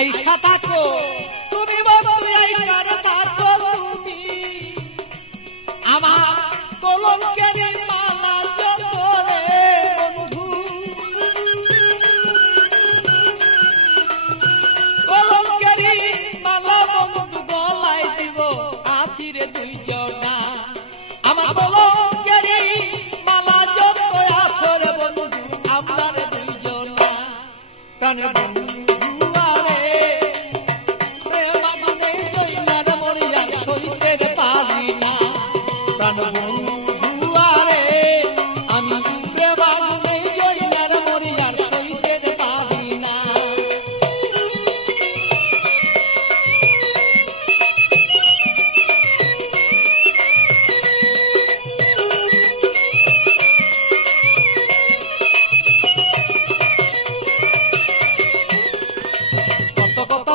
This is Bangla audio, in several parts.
আইসা থাকো তুমি বন্ধু আইসার থাকো তুমি আমার কলঙ্কের মালা যত রে বন্ধু কলঙ্কের মালা বন্ধু গলায় দিব আছি রে দুইজনা আমার কলঙ্কের মালা যত আছো রে বন্ধু আমরা রে দুইজনা প্রাণের বন্ধু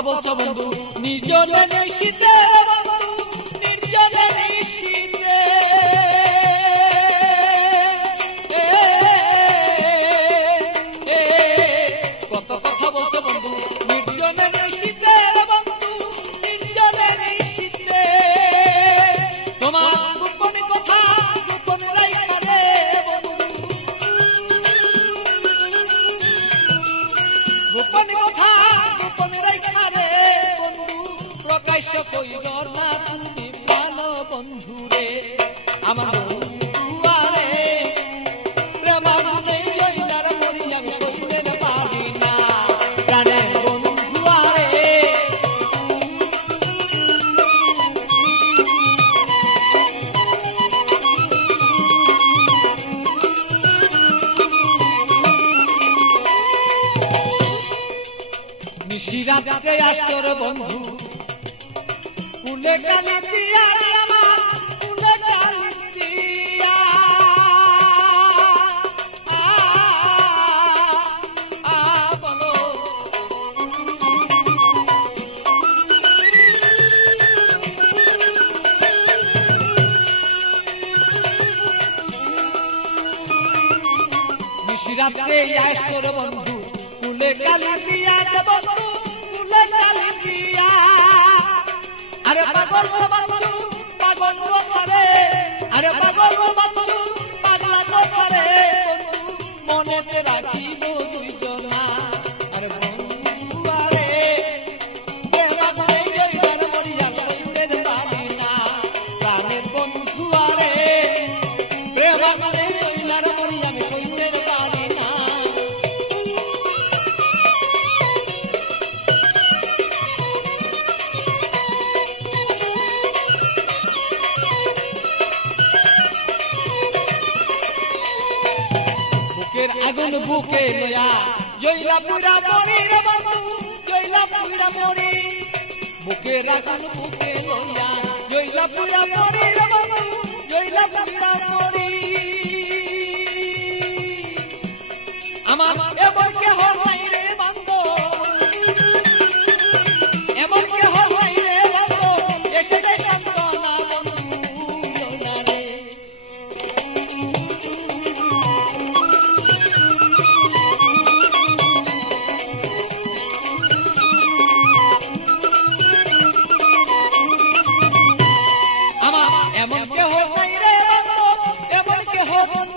বলছো বন্ধু নির্জনে নিশীতে বন্ধু নির্জনে নিশীতে কত কথা বলছো বন্ধু নির্জনে নিশীতে বন্ধু নির্জনে নিশীতে তোমার গোপন কথা গোপন রাইখা রে বন্ধু গোপন কথা গোপন রাইখা রে বন্ধু প্রকাশ্য কইর না তুমি প্রাণ বন্ধু রে আমার বন্ধু আরে প্রেমাগুনে জয়নার মরি আমি সইতে পারি না প্রাণের বন্ধু আরে নিশিরাতে আসর বন্ধু কুলে কালি দিয়া আমার কুলে কালি দিয়া বলো নিশিরাতে আসর বন্ধু কুলে কালি দিয়া বন্ধু কুলে কালি দিয়া আরে পাগল বাচ্চু পাগল কথারে আরে পাগল বাচ্চু পাগলা কথারে বন্ধু মনেতে রাখিব দুইজনা আরে বন্ধু আরে প্রেমাগুনে জয়নার মরিয়া সইতে পারি না প্রাণের বন্ধু আরে প্রেমাগুনে জয়নার মরিয়া সইতে পারি না আগুন বুকে লয়া জয়লা পুরা মরি রে বন্ধু জয়লা পুরা মরি বুকের আগুন বুকে লয়া জয়লা পুরা মরি রে বন্ধু জয়লা পুরা মরি আমার এমন কেহ নাই রে বন্ধু এমন কেহ নাই রে বন্ধু এসে দে সান্তনা বন্ধু না রে এমন কেহ নাই রে বন্ধু এমন কেহ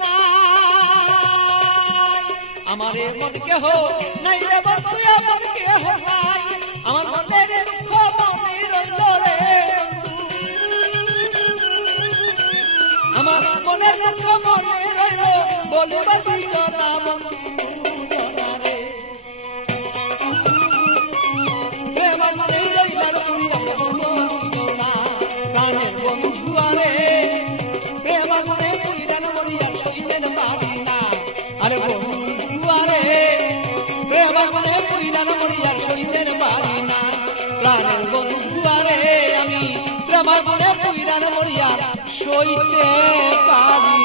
নাই আমার এমন কেহ নাই রে বন্ধু এমন কেহ নাই আমার মনের দুঃখ মনে রইল রে বন্ধু আমার মনের দুঃখ মনে রইল বলবা তুই জনা বন্ধু জনা রে প্রেমার মনে জয়নার পুরিয়া বন্ধু জনা প্রাণের বন্ধু আরে প্রেমাগুনে পুইরান মরিয়া সইতে পারি না আরে বন্ধু আরে প্রেমাগুনে পুইরান মরিয়া সইতে পারি না প্রাণের বন্ধু আরে আমি প্রেমাগুনে পুইরান মরিয়া সইতে পারি